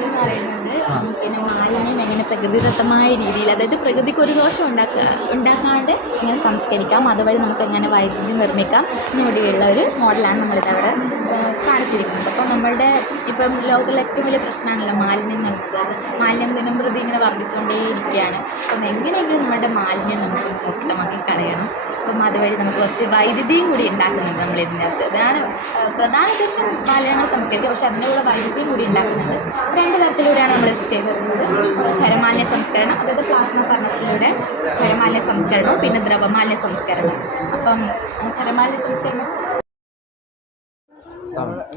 എന്ന് പറയുന്നത് പിന്നെ മാലിന്യം എങ്ങനെ പ്രകൃതിദത്തമായ രീതിയിൽ, അതായത് പ്രകൃതിക്ക് ഒരു ദോഷം ഉണ്ടാക്കാണ്ട് ഇങ്ങനെ സംസ്കരിക്കാം, അതുവഴി നമുക്ക് എങ്ങനെ വൈദ്യുതി നിർമ്മിക്കാം എന്നിവിടെയുള്ള ഒരു മോഡലാണ് നമ്മളിതവിടെ കാണിച്ചിരിക്കുന്നത്. അപ്പം നമ്മളുടെ ഇപ്പം ലോകത്തിലെ ഏറ്റവും വലിയ പ്രശ്നമാണല്ലോ മാലിന്യം എന്നുള്ളത്. മാലിന്യം ദിനം പ്രതി ഇങ്ങനെ വർദ്ധിച്ചുകൊണ്ടേയിരിക്കുകയാണ്. അപ്പം എങ്ങനെയെങ്കിലും നമ്മുടെ മാലിന്യം നമുക്ക് മുക്തമാക്കി കളയണം. അപ്പം അതുവഴി നമുക്ക് കുറച്ച് വൈദ്യുതിയും കൂടി ഉണ്ടാക്കുന്നുണ്ട് നമ്മൾ ഇതിനകത്ത്. ഇതാണ് പ്രധാന ഉദ്ദേശം, മാലിന്യങ്ങൾ സംസ്കരിക്കുക. പക്ഷേ അതിനുള്ള വൈദ്യുതിയും കൂടി ഉണ്ടാക്കുന്നുണ്ട്. 2 തരത്തിലൂടെയാണ് നമ്മൾ ഇത് ചെയ്തു വരുന്നത്. ഖരമാലിന്യ സംസ്കരണം, അതായത് പ്ലാസ്മ ഫർണസിലൂടെ ഖരമാലിന്യ സംസ്കരണവും പിന്നെ ദ്രവമാലിന്യ സംസ്കരണം. അപ്പം ഖരമാലിന്യ സംസ്കരണം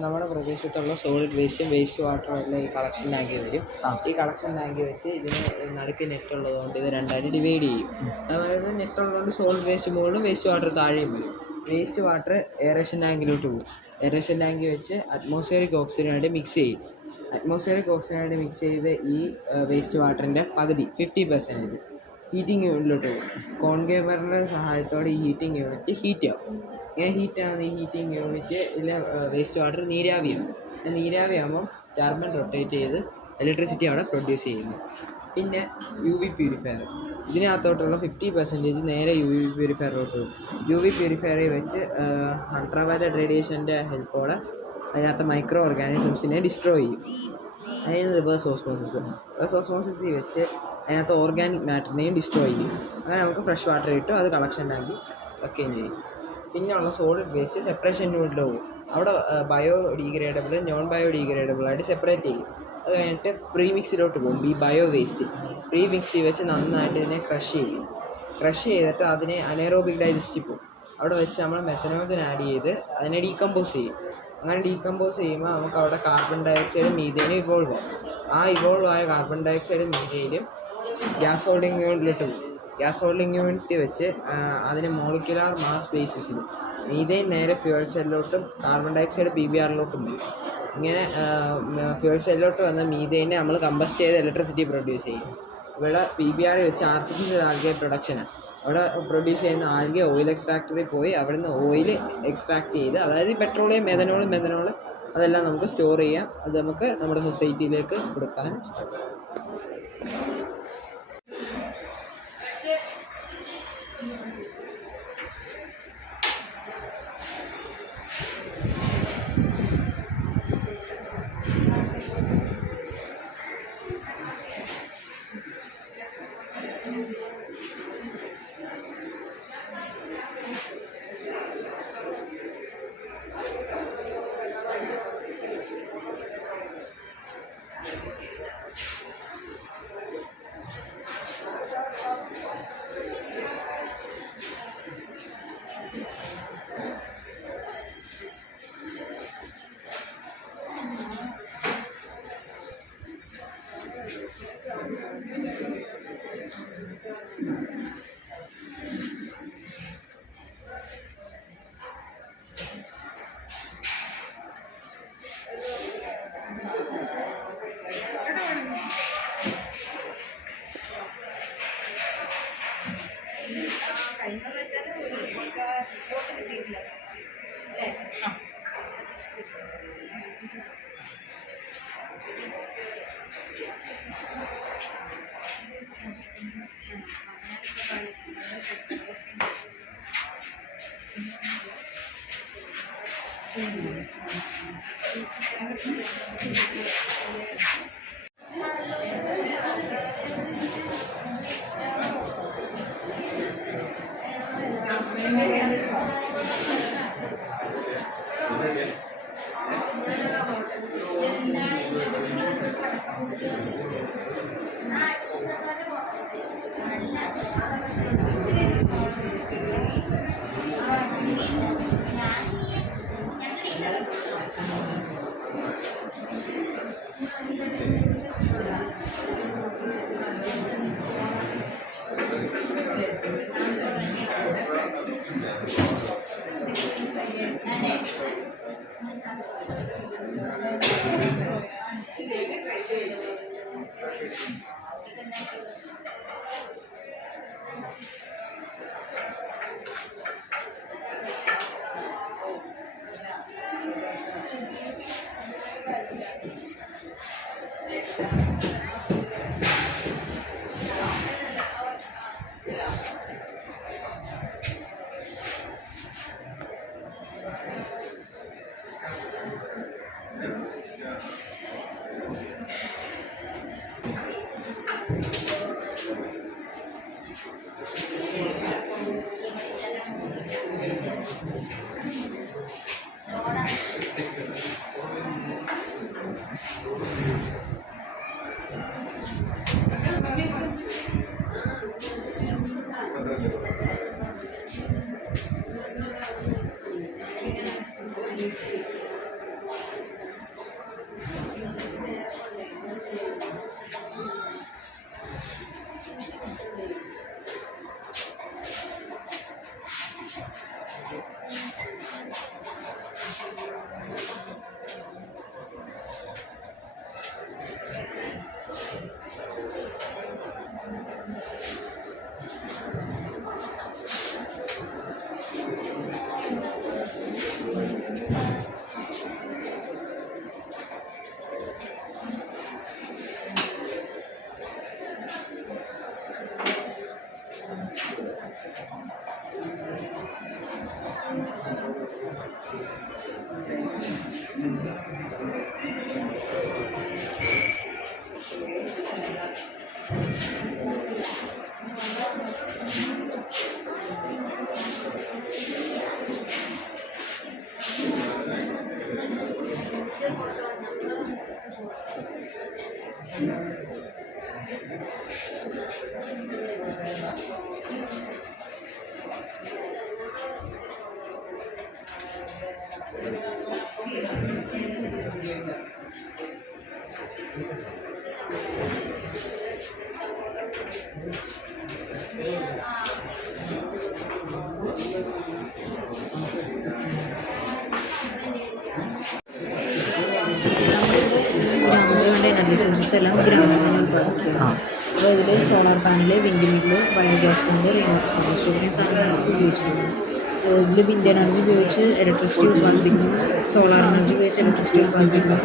നമ്മുടെ പ്രദേശത്തുള്ള സോളിഡ് വേസ്റ്റ് വാട്ടറും ഈ കളക്ഷൻ ടാങ്കിൽ വരും. ഈ കളക്ഷൻ ടാങ്കിൽ വെച്ച് ഇതിന് നടുക്ക് നെറ്റ് ഉള്ളതുകൊണ്ട് ഇത് 2ആയിട്ട് ഡിവൈഡ് ചെയ്യും. അതായത് നെറ്റ് ഉള്ളതുകൊണ്ട് സോളിഡ് വേസ്റ്റ് മുകളിലും വേസ്റ്റ് വാട്ടർ താഴെയും വരും. വേസ്റ്റ് വാട്ടർ എയറേഷൻ ടാങ്കിലോട്ട് പോകും. എയറേഷൻ ടാങ്കിൽ വെച്ച് അറ്റ്മോസ്ഫിയറിക് ഓക്സിജനായിട്ട് മിക്സ് ചെയ്യും. അറ്റ്മോസ്ഫിയറിക് ഓക്സിജനായിട്ട് മിക്സ് ചെയ്ത് ഈ വേസ്റ്റ് വാട്ടറിൻ്റെ പകുതി 50% ഹീറ്റിംഗ് യൂണിറ്റിലോട്ട് പോകും. കോൺകേവറിൻ്റെ സഹായത്തോടെ ഈ ഹീറ്റിംഗ് യൂണിറ്റ് ഹീറ്റ് ആവും. ഇങ്ങനെ ഹീറ്റാകുന്ന ഈ ഹീറ്റിംഗ് യൂണിറ്റിൽ വേസ്റ്റ് വാട്ടർ നീരാവിയാവും. നീരാവിയാകുമ്പം ടർബൈൻ റൊട്ടേറ്റ് ചെയ്ത് ഇലക്ട്രിസിറ്റി അവിടെ പ്രൊഡ്യൂസ് ചെയ്യുന്നു. പിന്നെ UV പ്യൂരിഫയർ, ഇതിനകത്തോട്ടുള്ള 50% നേരെ UV പ്യൂരിഫയറിലോട്ട് പോകും. UV പ്യൂരിഫയറിൽ വെച്ച് അൾട്രാവയലറ്റ് റേഡിയേഷൻ്റെ ഹെൽപ്പോടെ അതിനകത്ത് മൈക്രോ ഓർഗാനിസംസിനെ ഡിസ്ട്രോയ് ചെയ്യും. അതിന് റിവേഴ്സ് ഓസ്മോസിസിൽ വെച്ച് അതിനകത്ത് ഓർഗാനിക് മാറ്ററിനെയും ഡിസ്ട്രോയ് ചെയ്യും. അങ്ങനെ നമുക്ക് ഫ്രഷ് വാട്ടർ കിട്ടും. അത് കളക്ഷൻ ടാങ്കിൽ വെക്കുകയും ചെയ്യും. പിന്നെയുള്ള സോളിഡ് വേസ്റ്റ് സെപ്പറേഷൻ യൂണിറ്റിൽ പോകും. അവിടെ ബയോഡീഗ്രേഡബിൾ നോൺ ബയോഡീഗ്രേഡബിൾ ആയിട്ട് സെപ്പറേറ്റ് ചെയ്യും. അത് കഴിഞ്ഞിട്ട് പ്രീമിക്സിലോട്ട് പോകും. ഈ ബയോ വേസ്റ്റ് പ്രീമിക്സിൽ വെച്ച് നന്നായിട്ട് ഇതിനെ ക്രഷ് ചെയ്തിട്ട് അതിനെ അനേറോബിക് ഡൈജസ്റ്റിൽ പോകും. അവിടെ വെച്ച് നമ്മൾ മെത്തനോജൻ ആഡ് ചെയ്ത് അതിനെ ഡീകമ്പോസ് ചെയ്യും. അങ്ങനെ ഡീകമ്പോസ് ചെയ്യുമ്പോൾ നമുക്ക് അവിടെ കാർബൺ ഡയോക്സൈഡ് മീഥേനും ഇവോൾവ് ആവും. ആ ഇവോൾവ് ആയ കാർബൺ ഡയോക്സൈഡ് മീഥേനും ഗ്യാസ് ഹോൾഡിംഗ് യൂണിറ്റിലോട്ട് പോകും. ഗ്യാസ് ഹോൾഡിംഗ് യൂണിറ്റ് വെച്ച് അതിന് മോളിക്കുലാർ മാസ് ബേസിസിൽ മീഥേൻ നേരെ ഫ്യൂവൽ സെല്ലിലോട്ടും കാർബൺ ഡയോക്സൈഡ് PBRലോട്ടും പോകും. ഇങ്ങനെ ഫ്യൂവൽ സെല്ലിലോട്ട് വന്ന മീഥേനെ നമ്മൾ കമ്പസ്റ്റ് ചെയ്ത് ഇലക്ട്രിസിറ്റി പ്രൊഡ്യൂസ് ചെയ്യും. ഇവിടെ PBR വെച്ച് ആർട്ടിഫിഷ്യൽ ആൽഗെ പ്രൊഡക്ഷനാണ്. അവിടെ പ്രൊഡ്യൂസ് ചെയ്യുന്ന ആൽഗെ ഓയിൽ എക്സ്ട്രാക്ടറിൽ പോയി അവിടെ നിന്ന് ഓയിൽ എക്സ്ട്രാക്ട് ചെയ്ത്, അതായത് പെട്രോളിയം മെഥനോൾ അതെല്ലാം നമുക്ക് സ്റ്റോർ ചെയ്യാം. അത് നമുക്ക് നമ്മുടെ സൊസൈറ്റിയിലേക്ക് കൊടുക്കാൻ ഗ്രാമത്തിലെ എനർജി സോഴ്സസ് എല്ലാം ഗ്രാമങ്ങളിൽ അപ്പോൾ ഇതിൽ solar panel, wind mill, biogas plant, rain harvest തുടങ്ങിയ സാധനങ്ങളൊക്കെ ഉപയോഗിച്ചിട്ടുണ്ട്. ഇതിൽ വിൻഡ് എനർജി ഉപയോഗിച്ച് ഇലക്ട്രിസിറ്റി ഉൽപ്പാദിപ്പിക്കുന്നു, സോളാർ എനർജി ഉപയോഗിച്ച് ഇലക്ട്രിസിറ്റി ഉൽപ്പാദിപ്പിക്കുന്നു.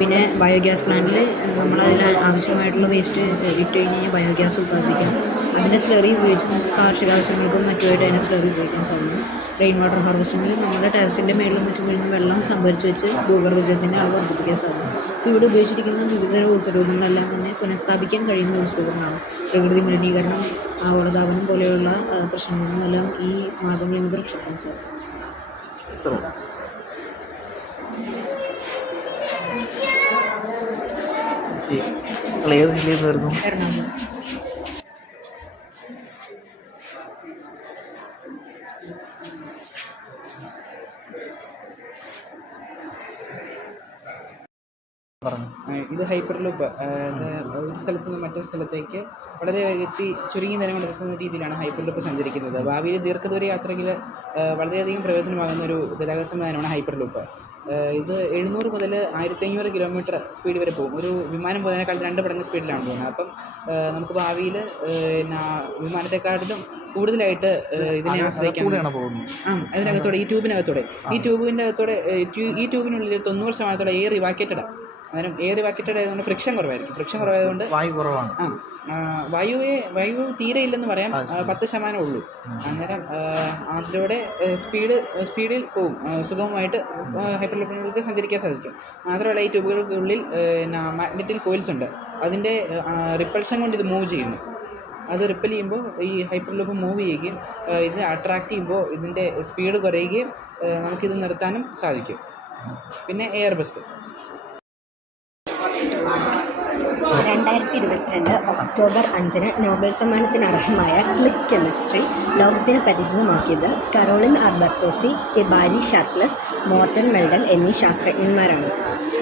പിന്നെ ബയോഗ്യാസ് പ്ലാന്റിൽ നമ്മളതിൽ ആവശ്യമായിട്ടുള്ള വേസ്റ്റ് ഇട്ട് കഴിഞ്ഞാൽ ബയോഗ്യാസ് ഉൽപ്പാദിപ്പിക്കാം. അതിൻ്റെ സ്ലറി ഉപയോഗിച്ച് നമുക്ക് കാർഷിക ആവശ്യങ്ങൾക്കും മറ്റുമായിട്ട് അതിൻ്റെ സ്ലറി ഉപയോഗിക്കാൻ സാധിക്കും. റെയിൻ വാട്ടർ ഹാർവെസ്റ്റിങ്ങിൽ നമ്മുടെ ടെറസിൻ്റെ മേളിലും മറ്റും വീഴുന്ന വെള്ളം സംഭരിച്ച് വെച്ച് ഭൂഗർഭജലത്തിൻ്റെ അളവ് വർദ്ധിപ്പിക്കാൻ സാധിക്കും. ഇപ്പോൾ ഇവിടെ ഉപയോഗിച്ചിരിക്കുന്ന വിവിധ ഊർജ്ജരൂപങ്ങളെല്ലാം തന്നെ പുനഃസ്ഥാപിക്കാൻ കഴിയുന്ന ഊർജ്ജരൂപങ്ങളാണ്. പ്രകൃതി മലിനീകരണം, ആഗോളതാപനം പോലെയുള്ള പ്രശ്നങ്ങളിൽ നിന്നെല്ലാം ഈ മാർഗ്ഗങ്ങളിൽ നിന്ന് രക്ഷപ്പെടാൻ സാധിക്കും. എറണാകുളം. ഇത് ഹൈപ്പർ ലൂപ്പ് ഒരു സ്ഥലത്ത് നിന്ന് മറ്റൊരു സ്ഥലത്തേക്ക് വളരെ ചുരുങ്ങിയ നേരം കൊണ്ട് എത്തുന്ന രീതിയിലാണ് ഹൈപ്പർ ലൂപ്പ് സഞ്ചരിക്കുന്നത്. ഭാവിയിൽ ദീർഘദൂര യാത്രയിൽ വളരെയധികം പ്രയോജനമാകുന്ന ഒരു ഗതാഗത സംവിധാനമാണ് ഹൈപ്പർ ലൂപ്പ്. ഇത് 700 മുതൽ 1500 കിലോമീറ്റർ സ്പീഡ് വരെ പോകും. ഒരു വിമാനം പോകുന്നതിനേക്കാൾ 2 മടങ്ങ് സ്പീഡിലാണ് പോകുന്നത്. അപ്പം നമുക്ക് ഭാവിയിൽ വിമാനത്തെക്കാട്ടിലും കൂടുതലായിട്ട് ഇതിനെ ആശ്രയിക്കാൻ അതിനകത്തോടെ ഈ ട്യൂബിനകത്തോടെ ഈ ട്യൂബിനുള്ളിൽ 90% എയർ ഇവാക്യുവേറ്റഡാണ്. അന്നേരം എയർ ഇവാക്യുവേറ്റഡ് ആയതുകൊണ്ട് ഫ്രിക്ഷൻ കുറവായിരിക്കും. ഫ്രിക്ഷൻ കുറവായതുകൊണ്ട് വായു കുറവാണ്. വായു തീരെ ഇല്ലെന്ന് പറയാം, 10% ഉള്ളൂ. അന്നേരം അതിലൂടെ സ്പീഡിൽ പോവും, സുഗമമായിട്ട് ഹൈപ്പർ ലൂപ്പുകൾക്ക് സഞ്ചരിക്കാൻ സാധിക്കും. മാത്രമല്ല ഈ ട്യൂബുകൾക്കുള്ളിൽ മാഗ്നറ്റിക് കോയിൽസ് ഉണ്ട്. അതിൻ്റെ റിപ്പൾഷൻ കൊണ്ട് ഇത് മൂവ് ചെയ്യുന്നു. അത് റിപ്പൽ ചെയ്യുമ്പോൾ ഈ ഹൈപ്പർ ലൂപ്പ് മൂവ് ചെയ്യുകയും ഇത് അട്രാക്റ്റ് ചെയ്യുമ്പോൾ ഇതിൻ്റെ സ്പീഡ് കുറയുകയും നമുക്കിത് നിർത്താനും സാധിക്കും. പിന്നെ എയർ ബസ് 2022 ഒക്ടോബർ 5 നോബൽ സമ്മാനത്തിന് അർഹമായ ക്ലിക്ക് കെമിസ്ട്രി ലോകത്തിന് പരിചിതമാക്കിയത് കരോളിൻ ആൽബർട്ടോസി, കെബാരി ഷാർപ്ലസ്, മോർട്ടൻ മെൽഡൻ എന്നീ ശാസ്ത്രജ്ഞന്മാരാണ്.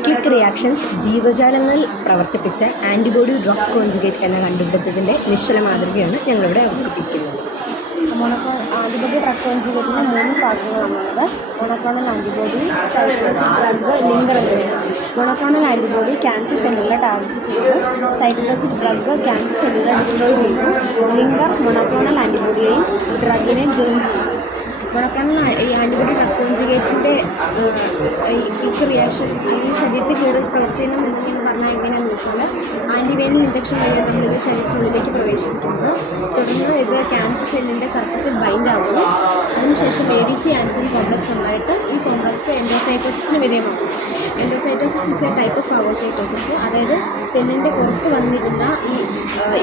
ക്ലിക്ക് റിയാക്ഷൻസ് ജീവജാലങ്ങളിൽ പ്രവർത്തിപ്പിച്ച ആൻറ്റിബോഡി ഡ്രഗ് കോൺജുഗേറ്റ് എന്ന കണ്ടുപിടുത്തത്തിൻ്റെ നിശ്ചല മാതൃകയാണ് ഞങ്ങളിവിടെ അവതരിപ്പിക്കുന്നത്. ആൻറ്റിബോഡി ഡ്രഗ് കോൺജുഗേറ്റിന് 3 ഭാഗങ്ങളാണുള്ളത്. Monoclonal antibody, cytologic drug, linker എന്നിവയാണ്. മോണോക്ലോണൽ ആൻറ്റിബോഡി ക്യാൻസർ സെല്ലുകളെ ടാർഗറ്റ് ചെയ്തു. സൈറ്റോളജിക് ഡ്രഗ് ക്യാൻസർ സെല്ലുകളെ ഡിസ്ട്രോയ് ചെയ്തു. ലിങ്കർ മോണോക്ലോണൽ ആൻറ്റിബോഡിയെയും ഡ്രഗിനെയും ജോയിൻ ചെയ്തു. മോണോക്ലോണൽ ഈ ആൻറ്റിബോഡി ഡ്രഗ് കോൺജുഗേറ്റിൻ്റെ ഈ ക്വിക്ക് റിയാക്ഷൻ ഈ ശരീരത്തിൽ കയറി പ്രവർത്തിക്കണം എന്നൊക്കെയെന്ന് പറഞ്ഞാൽ എങ്ങനെയാണെന്ന് വെച്ചാൽ ആൻറ്റിവൈറൽ ഇഞ്ചക്ഷൻ വഴി നമ്മളിത് ശരീരത്തിനുള്ളിലേക്ക് പ്രവേശിപ്പിക്കുന്നത്. തുടർന്ന് ഇത് ക്യാൻസർ സെല്ലിൻ്റെ സർഫസിൽ ബൈൻഡ് ആവുന്നു. അതിനുശേഷം ADC ആൻറ്റിജൻ കോംപ്ലക്സ് ഉണ്ടായിട്ട് ഈ കോംപ്ലക്സ് എൻഡോസൈറ്റോസിസിന് വിധേയമാകും. Endocytosis is a type of phagocytosis. അതായത് സെല്ലിൻ്റെ പുറത്ത് വന്നിരുന്ന ഈ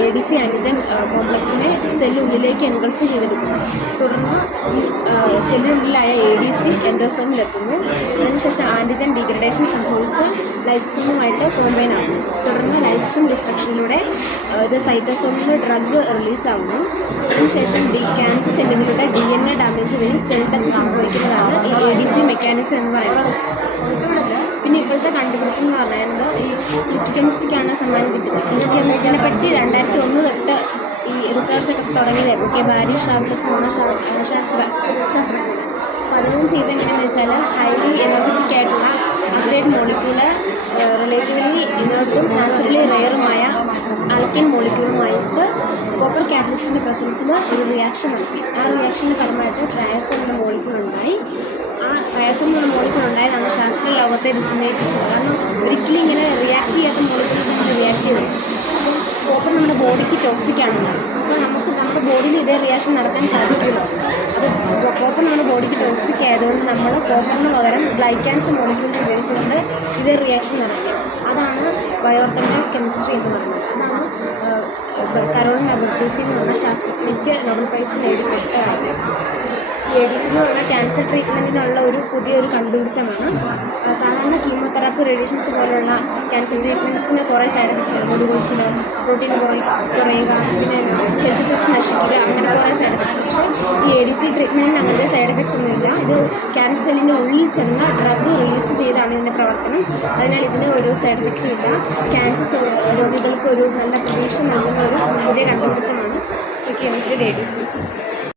ADC ആൻറ്റിജൻ കോംപ്ലക്സിനെ സെല്ലുള്ളിലേക്ക് എൻഗൾഫ് ചെയ്തെടുക്കുന്നു. തുടർന്ന് ഈ സെല്ലിനുള്ളിലായ ADC എൻഡോസോമിലെത്തുന്നു. അതിനുശേഷം ആൻറ്റിജൻ ഡീഗ്രഡേഷൻ സംഭവിച്ച് ലൈസോസോമുമായിട്ട് കോമ്പൈൻ ആകുന്നു. തുടർന്ന് ലൈസോസം ഡിസ്ട്രക്ഷനിലൂടെ ഇത് സൈറ്റോസോമിൽ ഡ്രഗ് റിലീസാവുന്നു. അതിനുശേഷം ക്യാൻസർ സെല്ലുകളുടെ DNA ഡാമേജ് വഴി സെൽ ഡെത്ത് സംഭവിക്കുന്നതാണ് ഈ ADC മെക്കാനിസം എന്ന് പറയുന്നത്. പിന്നെ ഇപ്പോഴത്തെ കണ്ടുപിടുത്തം എന്ന് പറയുന്നത് ഈ ലിക്വിഡ് കെമിസ്ട്രിക്കാണ് സമ്മാനം കിട്ടുന്നത്. ലിക്വിഡ് കെമിസ്ട്രിനെ പറ്റി 2001 തൊട്ട് ഈ റിസർച്ചൊക്കെ തുടങ്ങിയതായിരുന്നു. ബാരി ഷാർപ്ലസ് എന്ന് പറഞ്ഞ ശാസ്ത്രജ്ഞൻ. അപ്പോൾ അതൊന്നും ചെയ്തെങ്ങനെയാണെന്ന് വെച്ചാൽ ഹൈലി എനർജറ്റിക് ആയിട്ടുള്ള അസൈഡ് മോളിക്യൂള് റിലേറ്റീവ്ലി ഇനേർട്ടും നാച്ചുറലി റെയറുമായ ആൽക്കൈൻ മോളിക്യൂളുമായിട്ട് കോപ്പർ കാറ്റലിസ്റ്റിൻ്റെ പ്രസൻസിൽ ഒരു റിയാക്ഷൻ നടത്തി. ആ റിയാക്ഷൻ്റെ ഫലമായിട്ട് ട്രയാസോൾ എന്ന മോളിക്യൂൾ ഉണ്ടായി. ആ ട്രയാസോൾ എന്ന മോളിക്യൂൾ ഉണ്ടായതാണ് ശാസ്ത്ര ലോകത്തെ വിസ്മയിപ്പിച്ചത്. കാരണം ഒരിക്കലും ഇങ്ങനെ റിയാക്ട് ചെയ്യാത്ത മോളിക്യൂൾസ് നമ്മൾ റിയാക്ട് ചെയ്തു. അപ്പോൾ കോപ്പർ നമ്മുടെ ബോഡിക്ക് ടോക്സിക് ആണെന്നാണ്. അപ്പോൾ നമുക്ക് നമ്മുടെ ബോഡിയിൽ ഇതേ റിയാക്ഷൻ നടത്താൻ സാധിക്കില്ല. അപ്പോൾ കോപ്പർ നമ്മുടെ ബോഡിക്ക് ടോക്സിക് ആയതുകൊണ്ട് നമ്മൾ കോപ്പറിന് പകരം ഗ്ലൈക്കാൻസ് മോളിക്യൂൾസ് ഉപയോഗിച്ചുകൊണ്ട് ഇതേ റിയാക്ഷൻ നടത്തി. അതാണ് ബയോർത്തൻ്റെ കെമിസ്ട്രി എന്ന് പറയുന്നത്. അതാണ് കരോളിൻ അബർട്ടൂസി എന്ന് പറഞ്ഞ ശാസ്ത്രജ്ഞയ്ക്ക് നോബൽ പ്രൈസ് നേടിക്കൊടുത്തതാണ്. ADC എന്നുള്ള ക്യാൻസർ ട്രീറ്റ്മെൻറ്റിനുള്ള പുതിയൊരു കണ്ടുപിടുത്തമാണ്. സാധാരണ കീമോതെറാപ്പി, റേഡിയേഷൻസ് പോലുള്ള ക്യാൻസർ ട്രീറ്റ്മെൻറ്റ്സിന് കുറേ സൈഡ് എഫക്ട്സ് ഉണ്ട്. മുടി കൊഴിച്ചിലോ, പ്രോട്ടീൻ കുറയുക, പിന്നെ ഹെൽത്ത് സെൽസ് നശിക്കുക, അങ്ങനെ കുറേ സൈഡ് എഫക്ട്സ്. പക്ഷേ ഈ ADC ട്രീറ്റ്മെൻറ്റിന് അങ്ങനത്തെ സൈഡ് എഫക്ട്സ് ഒന്നുമില്ല. ഇത് ക്യാൻസർ സെല്ലിൻ്റെ ഉള്ളിൽ ചെന്ന ഡ്രഗ് റിലീസ് ചെയ്താണ് ഇതിൻ്റെ പ്രവർത്തനം. അതിനാൽ ഇതിന് ഒരു സൈഡ് എഫക്ട്സും ഇല്ല. ക്യാൻസർ രോഗികൾക്ക് ഒരു നല്ല പ്രതീക്ഷ നൽകുന്ന ഒരു പുതിയ കണ്ടുപിടുത്തമാണ് ഈ കെമിസ്ട്രി ADC.